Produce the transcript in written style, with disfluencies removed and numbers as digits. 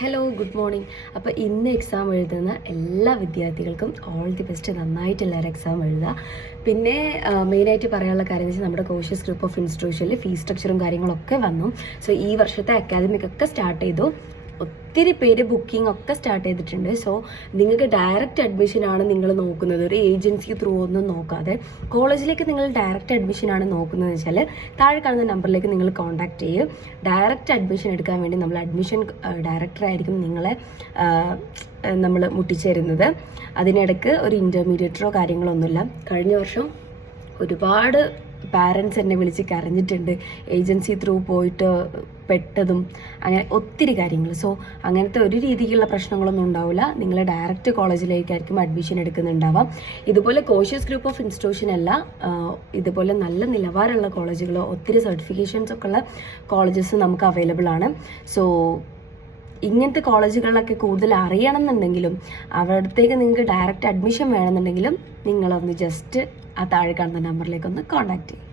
Hello good morning. അപ്പോൾ ഇന്ന് exam എഴുതുന്ന എല്ലാ വിദ്യാർത്ഥികൾക്കും ഓൾ ദി ബെസ്റ്റ്. നന്നായിട്ട് എല്ലാവരും എക്സാം എഴുതുക. പിന്നെ മെയിനായിട്ട് പറയാനുള്ള കാര്യം എന്ന് വെച്ചാൽ നമ്മുടെ കോഷ്യസ് ഗ്രൂപ്പ് ഓഫ് ഇൻസ്റ്റിറ്റ്യൂഷനിൽ ഫീസ് സ്ട്രക്ചറും കാര്യങ്ങളൊക്കെ വന്നു. സോ ഈ വർഷത്തെ അക്കാദമിക് ഒക്കെ സ്റ്റാർട്ട് ചെയ്തു. ഒത്തിരി പേര് ബുക്കിംഗ് ഒക്കെ സ്റ്റാർട്ട് ചെയ്തിട്ടുണ്ട്. സോ നിങ്ങൾക്ക് ഡയറക്റ്റ് അഡ്മിഷനാണ് നിങ്ങൾ നോക്കുന്നത്, ഒരു ഏജൻസി ത്രൂ ഒന്നും നോക്കാതെ കോളേജിലേക്ക് നിങ്ങൾ ഡയറക്റ്റ് അഡ്മിഷനാണ് നോക്കുന്നതെന്ന് വെച്ചാൽ താഴെ കാണുന്ന നമ്പറിലേക്ക് നിങ്ങൾ കോൺടാക്ട് ചെയ്യും. ഡയറക്റ്റ് അഡ്മിഷൻ എടുക്കാൻ വേണ്ടി നമ്മൾ അഡ്മിഷൻ ഡയറക്ടറായിരിക്കും നിങ്ങളെ നമ്മൾ മുട്ടിച്ചേരുന്നത്. അതിനിടയ്ക്ക് ഒരു ഇൻ്റർമീഡിയറ്ററോ കാര്യങ്ങളോ ഒന്നുമില്ല. കഴിഞ്ഞ വർഷം ഒരുപാട് പാരൻസ് എന്നെ വിളിച്ച് കരഞ്ഞിട്ടുണ്ട്, ഏജൻസി ത്രൂ പോയിട്ട് പെട്ടതും അങ്ങനെ ഒത്തിരി കാര്യങ്ങൾ. സോ അങ്ങനത്തെ ഒരു രീതിക്കുള്ള പ്രശ്നങ്ങളൊന്നും ഉണ്ടാവില്ല. നിങ്ങൾ ഡയറക്റ്റ് കോളേജിലേക്കായിരിക്കും അഡ്മിഷൻ എടുക്കുന്നുണ്ടാവാം. ഇതുപോലെ കോഷ്യസ് ഗ്രൂപ്പ് ഓഫ് ഇൻസ്റ്റിറ്റ്യൂഷൻ അല്ല, ഇതുപോലെ നല്ല നിലവാരമുള്ള കോളേജുകൾ, ഒത്തിരി സർട്ടിഫിക്കേഷൻസ് ഒക്കെ ഉള്ള കോളേജസ് നമുക്ക് അവൈലബിൾ ആണ്. സോ ഇങ്ങനത്തെ കോളേജുകളിലൊക്കെ കൂടുതൽ അറിയണം എന്നുണ്ടെങ്കിലും അവിടത്തേക്ക് നിങ്ങൾക്ക് ഡയറക്റ്റ് അഡ്മിഷൻ വേണമെന്നുണ്ടെങ്കിലും നിങ്ങളൊന്ന് ജസ്റ്റ് ആ താഴെ കാണുന്ന നമ്പറിലേക്കൊന്ന് കോൺടാക്ട് ചെയ്യും.